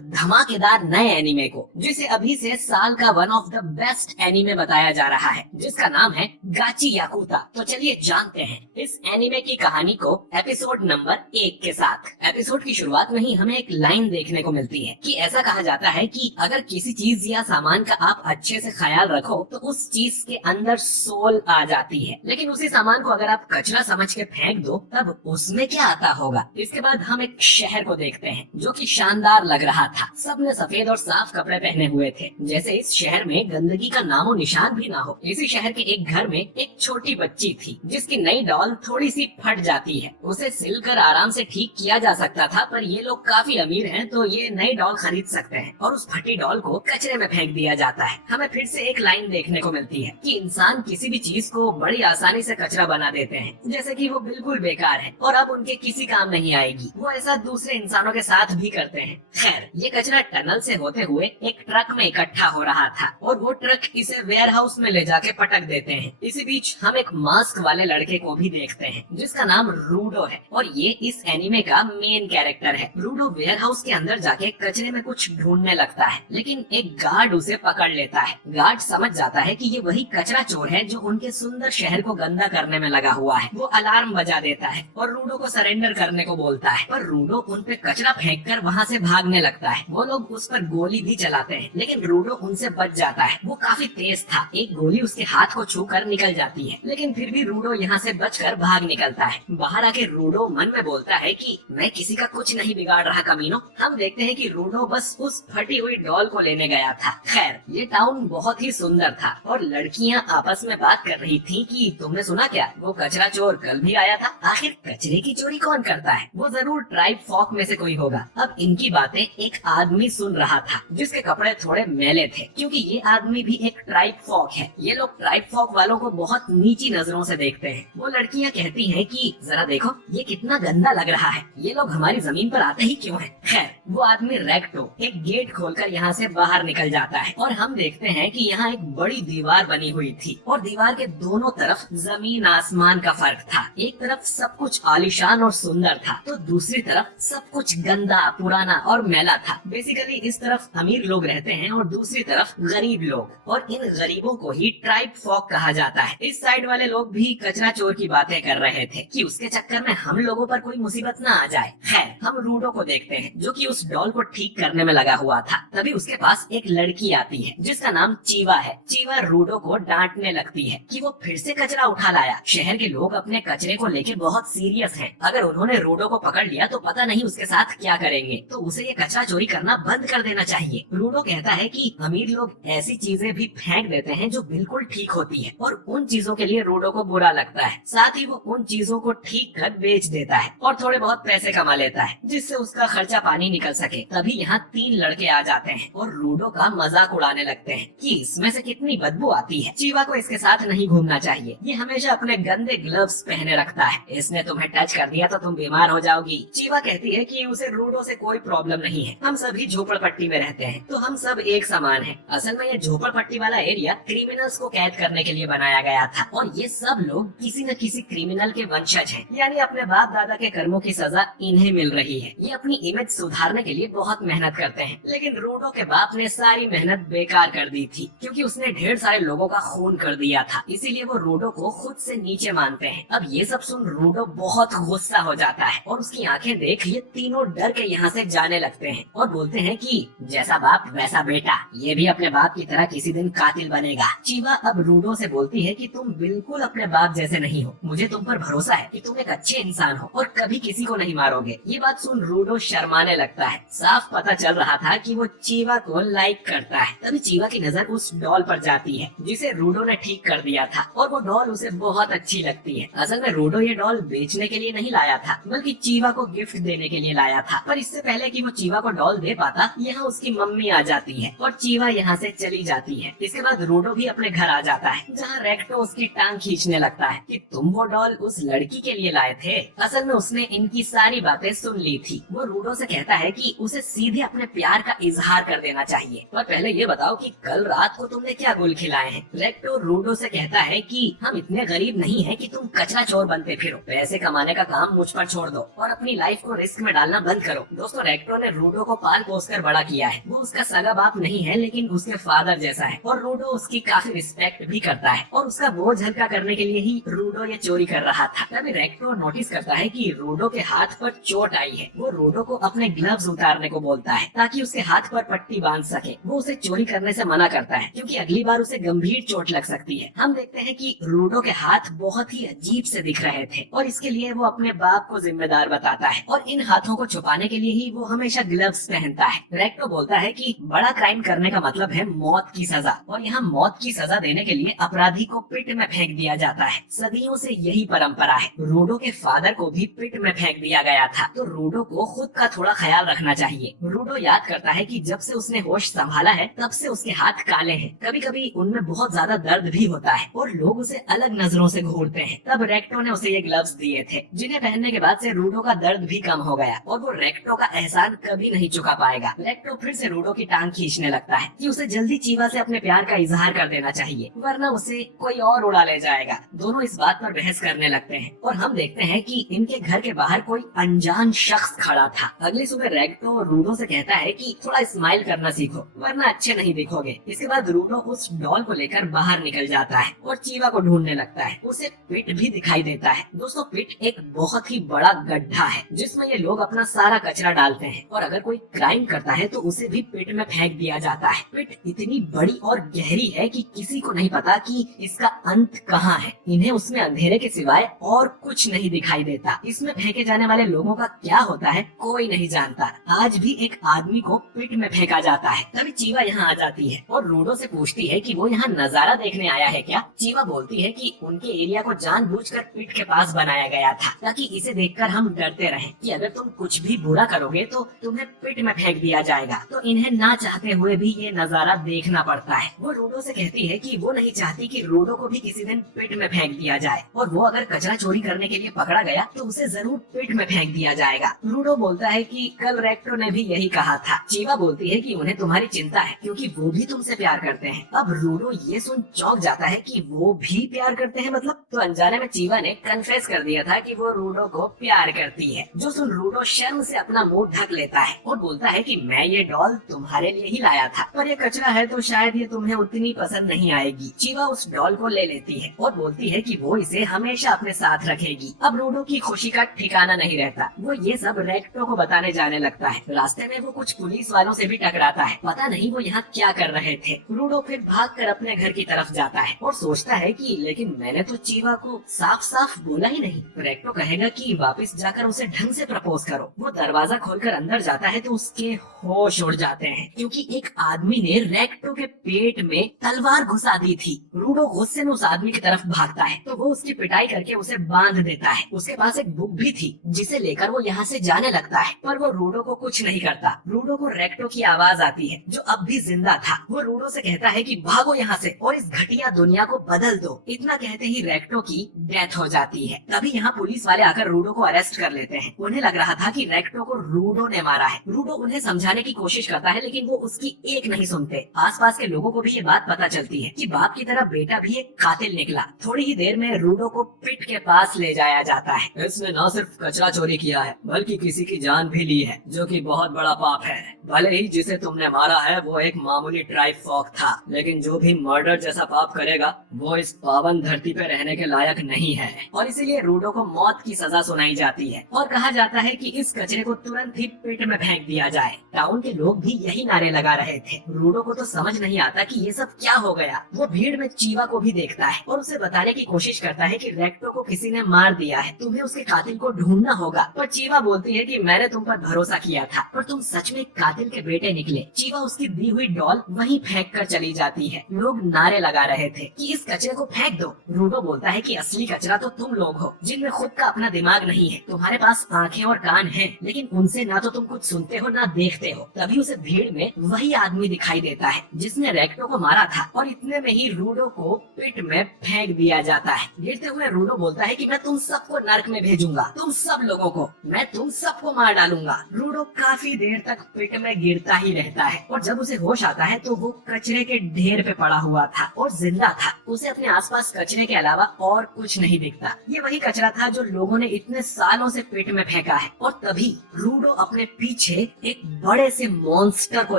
धमाकेदार नए एनीमे को, जिसे अभी से साल का one of the best anime बताया जा रहा है, जिसका नाम है गाची याकुता। तो चलिए जानते हैं इस एनीमे की कहानी को एपिसोड नंबर 1 के साथ। एपिसोड की शुरुआत में ही हमें एक लाइन देखने को मिलती है कि ऐसा कहा जाता है कि अगर किसी चीज या सामान का आप अच्छे से ख्याल रखो तो उस चीज के अंदर सोल आ जाती है, लेकिन उसी सामान को अगर आप कचरा समझ के फेंक दो तब उसमें क्या आता होगा। इसके बाद हम एक शहर को देखते हैं जो कि शानदार लग रहा था। सबने सफेद और साफ कपड़े पहने हुए थे, जैसे इस शहर में गंदगी का नामो निशान भी ना हो। इसी शहर के एक घर में एक छोटी बच्ची थी जिसकी नई डॉल थोड़ी सी फट जाती है। उसे सिलकर आराम से ठीक किया जा सकता था, पर ये लोग काफी अमीर हैं तो ये नई डॉल खरीद सकते हैं और उस फटी डॉल को कचरे में फेंक दिया जाता है। हमें फिर से एक लाइन देखने को मिलती है कि इंसान किसी भी चीज को बड़ी आसानी से कचरा बना देते हैं, जैसे कि वो बिल्कुल बेकार है और अब उनके किसी काम नहीं आएगी। वो ऐसा दूसरे इंसानों के साथ भी करते हैं। खैर, ये कचरा टनल से होते हुए एक ट्रक में इकट्ठा हो रहा था और वो ट्रक इसे वेयर हाउस में ले जाके पटक देते हैं। इसी बीच हम एक मास्क वाले लड़के को भी देखते हैं जिसका नाम रूडो है और ये इस एनीमे का मेन कैरेक्टर है। रूडो वेयर हाउस के अंदर जाके कचरे में कुछ ढूंढने लगता है, लेकिन एक गार्ड उसे पकड़ लेता है। गार्ड समझ जाता है कि ये वही कचरा चोर है जो उनके सुंदर शहर को गंदा करने में लगा हुआ है। वो अलार्म बजा देता है और रूडो को सरेंडर करने को बोलता है, पर रूडो उन पे कचरा फेंककर वहाँ से भागने लगता है। वो लोग उस पर गोली भी चलाते हैं, लेकिन रूडो उनसे बच जाता है। वो काफी तेज था, एक गोली उसके हाथ को छूकर निकल जाती है, लेकिन फिर भी रूडो यहाँ से बचकर भाग निकलता है। बाहर आके रूडो मन में बोलता है कि मैं किसी का कुछ नहीं बिगाड़ रहा कमीनो। हम देखते हैं कि रूडो बस उस फटी हुई डॉल को लेने गया था। खैर, ये टाउन बहुत ही सुंदर था और लड़कियाँ आपस में बात कर रही थी कि तुमने सुना क्या, वो कचरा चोर कल भी आया था। आखिर कचरे की चोरी कौन करता है? वो जरूर ट्राइब फॉक में से कोई होगा। अब इनकी बातें एक आदमी सुन रहा था जिसके कपड़े थोड़े मैले थे, क्योंकि ये आदमी भी एक ट्राइब फॉक है। ये लोग ट्राइब फॉक वालों को बहुत नीची नजरों से देखते हैं। वो लड़कियां कहती हैं कि जरा देखो ये कितना गंदा लग रहा है, ये लोग हमारी जमीन पर आते ही क्यों हैं? खैर, वो आदमी रेक्टो एक गेट खोलकर यहाँ से बाहर निकल जाता है और हम देखते हैं कि यहाँ एक बड़ी दीवार बनी हुई थी और दीवार के दोनों तरफ जमीन आसमान का फर्क था। एक तरफ सब कुछ आलीशान और सुंदर था तो दूसरी तरफ सब कुछ गंदा, पुराना और मैला था। बेसिकली इस तरफ अमीर लोग रहते हैं और दूसरी तरफ गरीब लोग, और इन गरीबों को ही ट्राइब फॉक कहा जाता है। इस साइड वाले लोग भी कचरा चोर की बातें कर रहे थे कि उसके चक्कर में हम लोगों पर कोई मुसीबत न आ जाए। खैर, हम रूडो को देखते हैं जो कि उस डॉल को ठीक करने में लगा हुआ था। तभी उसके पास एक लड़की आती है जिसका नाम चीवा है। चीवा रूडो को डांटने लगती है कि वो फिर से कचरा उठा लाया। शहर के लोग अपने कचरे को लेके बहुत सीरियस हैं। अगर उन्होंने रूडो को पकड़ लिया तो पता नहीं उसके साथ क्या करेंगे, तो उसे ये कचरा चोरी करना बंद कर देना चाहिए। रूडो कहता है कि अमीर लोग ऐसी चीजें भी फेंक देते हैं जो बिल्कुल ठीक होती है और उन चीजों के लिए रूडो को बुरा लगता है। साथ ही वो उन चीजों को ठीक कर बेच देता है और थोड़े बहुत पैसे कमा लेता है जिससे उसका खर्चा पानी निकल सके। तभी यहाँ 3 लड़के आ जाते हैं और रूडो का मजाक उड़ाने लगते हैं कि इसमें से कितनी बदबू आती है, चीवा को इसके साथ नहीं घूमना चाहिए, ये हमेशा अपने गंदे ग्लव्स पहने रखता है, इसने तुम्हें टच कर दिया तो तुम बीमार हो जाओगी। चीवा कहती है कि उसे रूडो से कोई प्रॉब्लम नहीं है, हम सभी झोपड़पट्टी में रहते हैं तो हम सब एक समान हैं। असल में ये झोपड़पट्टी वाला एरिया क्रिमिनल्स को कैद करने के लिए बनाया गया था और ये सब लोग किसी न किसी क्रिमिनल के वंशज हैं, यानी अपने बाप दादा के कर्मों की सजा इन्हें मिल रही है। ये अपनी इमेज सुधारने के लिए बहुत मेहनत करते हैं, लेकिन रूडो के बाप ने सारी मेहनत बेकार कर दी थी क्योंकि उसने ढेर सारे लोगों का खून कर दिया था, इसीलिए वो रूडो को खुद से नीचे मानते हैं। अब ये सब सुन रूडो बहुत गुस्सा हो जाता है और उसकी आंखें देख ये तीनों डर के यहाँ से जाने लगते हैं और बोलते हैं कि जैसा बाप वैसा बेटा, ये भी अपने बाप की तरह किसी दिन कातिल बनेगा। चीवा अब रूडो से बोलती है कि तुम बिल्कुल अपने बाप जैसे नहीं हो, मुझे तुम पर भरोसा है कि तुम एक अच्छे इंसान हो और कभी किसी को नहीं मारोगे। ये बात सुन रूडो शर्माने लगता है। साफ पता चल रहा था कि वो चीवा को लाइक करता है। तभी चीवा की नजर उस डॉल पर जाती है जिसे रूडो ने ठीक कर दिया था और वो डॉल उसे बहुत अच्छी लगती है। असल में रूडो ये डॉल बेचने के लिए नहीं लाया था, बल्कि चीवा को गिफ्ट देने के लिए लाया था। पर इससे पहले कि वो चीवा को डॉल दे पाता, यहाँ उसकी मम्मी आ जाती है और चीवा यहाँ से चली जाती है। इसके बाद रूडो भी अपने घर आ जाता है जहाँ रेक्टो उसकी टांग खींचने लगता है कि तुम वो डॉल उस लड़की के लिए लाए थे। असल में उसने इनकी सारी बातें सुन ली थी। वो रूडो से कहता है कि उसे सीधे अपने प्यार का इजहार कर देना चाहिए। पर पहले ये बताओ कि कल रात को तुमने क्या गुल खिलाए हैं। रेक्टो रूडो से कहता है कि हम इतने गरीब नहीं हैं कि तुम कचरा चोर बनते फिरो, पैसे कमाने का काम मुझ पर छोड़ दो और अपनी लाइफ को रिस्क में डालना बंद करो। दोस्तों, रेक्टो ने रूडो को पाल पोस कर बड़ा किया है। वो उसका सगा बाप नहीं है लेकिन उसके फादर जैसा है और रूडो उसकी काफी रिस्पेक्ट भी करता है और उसका बोझ हल्का करने के लिए ही रूडो ये चोरी कर रहा था। तभी रेक्टो नोटिस करता है कि रूडो के हाथ पर चोट आई है। वो रूडो को अपने ग्लव्स उतारने को बोलता है ताकि उसके हाथ पर पट्टी बांध सके। वो उसे चोरी करने से मना करता है क्योंकि अगली बार उसे गंभीर चोट लग सकती है। हम देखते हैं कि रूडो के हाथ बहुत ही अजीब से दिख रहे थे और इसके लिए वो अपने बाप को जिम्मेदार बताता है और इन हाथों को छुपाने के लिए ही वो हमेशा ग्लव्स पहनता है। रेक्टो बोलता है कि बड़ा क्राइम करने का मतलब है मौत की सजा और यहाँ मौत की सजा देने के लिए अपराधी को पिट में फेंक दिया जाता है। सदियों से यही परंपरा है। रूडो के फादर को भी पिट में फेंक दिया गया था तो रूडो को खुद का थोड़ा ख्याल रखना चाहिए। रूडो याद करता है कि जब से उसने होश संभाला है तब से उसके हाथ काले हैं। कभी कभी उनमें बहुत ज्यादा दर्द भी होता है और लोग उसे अलग नजरों से घूरते हैं। तब रेक्टो ने उसे ये ग्लव्स दिए थे जिन्हें पहनने के बाद से रूडो का दर्द भी कम हो गया और वो रेक्टो का एहसान कभी नहीं चुका पाएगा। रेक्टो फिर से रूडो की टांग खींचने लगता है कि उसे जल्दी चीवा से अपने प्यार का इजहार कर देना चाहिए वरना उसे कोई और उड़ा ले जाएगा। दोनों इस बात पर बहस करने लगते हैं और हम देखते हैं कि इनके घर के बाहर कोई अनजान शख्स खड़ा था। अगली सुबह रेक्टो रूडो से कहता है कि थोड़ा स्माइल करना सीखो वरना अच्छे नहीं दिखोगे। इसके बाद रूडो उस डॉल को लेकर बाहर निकल जाता है और चीवा को ढूंढने लगता है। उसे पिट भी दिखाई देता है। दोस्तों पिट एक बहुत ही बड़ा गड्ढा है जिसमें ये लोग अपना सारा कचरा डालते हैं और अगर कोई क्राइम करता है तो उसे भी पिट में फेंक दिया जाता है। पिट इतनी बड़ी और गहरी है कि किसी को नहीं पता कि इसका अंत कहाँ है। इन्हें उसमें अंधेरे के सिवाय और कुछ नहीं दिखाई देता। इसमें फेंके जाने वाले लोगों का क्या होता है कोई नहीं जानता। आज भी एक आदमी को पिट में फेंका जाता है। तभी चीवा यहाँ आ जाती है और रूडो से पूछती है कि वो यहाँ नजारा देखने आया है क्या। चीवा बोलती है कि उनके एरिया को जानबूझकर पिट के पास बनाया गया था ताकि इसे देखकर हम डरते रहें कि अगर तुम कुछ भी बुरा करोगे तो तुम्हें पिट में फेंक दिया जाएगा। तो इन्हें ना चाहते हुए भी ये नजारा देखना पड़ता है। वो रूडो से कहती है कि वो नहीं चाहती कि रूडो को भी किसी दिन पिट में फेंक दिया जाए और वो अगर कचरा चोरी करने के लिए पकड़ा गया तो उसे जरूर पिट में फेंक दिया जाएगा। रूडो बोलता है कि कल रेक्टो ने भी यही कहा था। चीवा बोलती है कि उन्हें तुम्हारी चिंता है क्योंकि वो भी तुमसे प्यार करते हैं। अब रूडो ये सुन चौंक जाता है कि वो भी प्यार करते हैं मतलब। तो अनजाने में चीवा ने कन्फेस कर दिया था कि वो रूडो को प्यार करती है। जो सुन रूडो शर्म से अपना मुंह ढक लेता है और बोलता है कि मैं ये डॉल तुम्हारे लिए ही लाया था पर ये कचरा है तो शायद ये तुम्हें उतनी पसंद नहीं आएगी। चीवा उस डॉल को ले लेती है और बोलती है कि वो इसे हमेशा अपने साथ रखेगी। अब रूडो की खुशी का ठिकाना नहीं रहता। वो ये सब रेक्टो को बताने जाने लगता है। रास्ते में वो कुछ पुलिस वालों से भी टकराता है। पता नहीं वो यहाँ क्या कर रहे थे। रूडो फिर भागकर अपने घर की तरफ जाता है और सोचता है कि लेकिन मैंने तो चीवा को साफ साफ बोला ही नहीं। रेक्टो कहेगा कि वापस जाकर उसे ढंग से प्रपोज करो। वो दरवाजा खोलकर अंदर जाता है तो उसके होश उड़ जाते हैं क्योंकि एक आदमी ने रेक्टो के पेट में तलवार घुसा दी थी। रूडो गुस्से में उस आदमी की तरफ भागता है तो वो उसकी पिटाई करके उसे बांध देता है। उसके पास एक बुक भी थी जिसे लेकर वो यहाँ से जाने लगता है पर वो रूडो को कुछ नहीं करता। रूडो को रेक्टो की आवाज आती है जो अब भी जिंदा था। वो रूडो से कहता है कि भागो यहाँ से और इस घटिया दुनिया को बदल दो। इतना कहते ही रेक्टो की डेथ हो जाती है। तभी यहाँ पुलिस वाले आकर रूडो को अरेस्ट कर लेते हैं। उन्हें लग रहा था कि रेक्टो को रूडो ने मारा है। रूडो उन्हें समझाने की कोशिश करता है लेकिन वो उसकी एक नहीं सुनते। आसपास के लोगों को भी ये बात पता चलती है कि बाप की तरह बेटा भी एक कातिल निकला। थोड़ी ही देर में रूडो को पिट के पास ले जाया जाता है। इसने न सिर्फ कचरा चोरी किया है बल्कि किसी की जान भी ली है जो कि बहुत बड़ा पाप है। भले ही जिसे तुमने मारा है वो एक मामूली ट्राइब फॉक था लेकिन जो भी मर्डर जैसा पाप करेगा वो इस पावन धरती पे रहने के लायक नहीं है और इसीलिए रूडो को मौत की सजा सुनाई जाती है और कहा जाता है कि इस कचरे को तुरंत ही पिट में फेंक दिया जाए। टाउन के लोग भी यही नारे लगा रहे थे। रूडो को तो समझ नहीं आता कि ये सब क्या हो गया। वो भीड़ में चीवा को भी देखता है और उसे बताने की कोशिश करता है कि रेक्टो को किसी ने मार दिया है, तुम्हें उसके कातिल को ढूंढना होगा। पर चीवा बोलती है कि मैंने तुम पर भरोसा किया था पर तुम सच में कातिल के बेटे निकले। चीवा उसकी दी हुई डॉल वहीं फेंक कर चली जाती है। लोग नारे लगा रहे थे कि इस कचरे को फेंक दो। रूडो बोलता है कि असली कचरा तो तुम लोग हो जिनमें खुद का अपना दिमाग नहीं है। तुम्हारे पास आंखें और कान हैं लेकिन उनसे ना तो तुम कुछ सुनते हो ना देखते हो। तभी उसे भीड़ में वही आदमी दिखाई देता है जिसने रेक्टो को मारा था और इतने में ही रूडो को पिट में फेंक दिया जाता है। गिरते हुए रूडो बोलता है कि मैं तुम सबको नर्क में भेजूंगा, तुम सब लोगों को, मैं तुम सबको मार डालूंगा। रूडो काफी देर तक पिट में गिरता ही रहता है और जब उसे होश आता है तो वो कचरे के ढेर पे पड़ा हुआ था और जिंदा था। उसे अपने आसपास कचरे के अलावा और कुछ नहीं दिखता। ये वही कचरा था जो लोगों ने इतने सालों से पेट में फेंका है। और तभी रूडो अपने पीछे एक बड़े बड़े से मॉन्स्टर को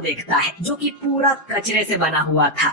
देखता है जो कि पूरा कचरे से बना हुआ था।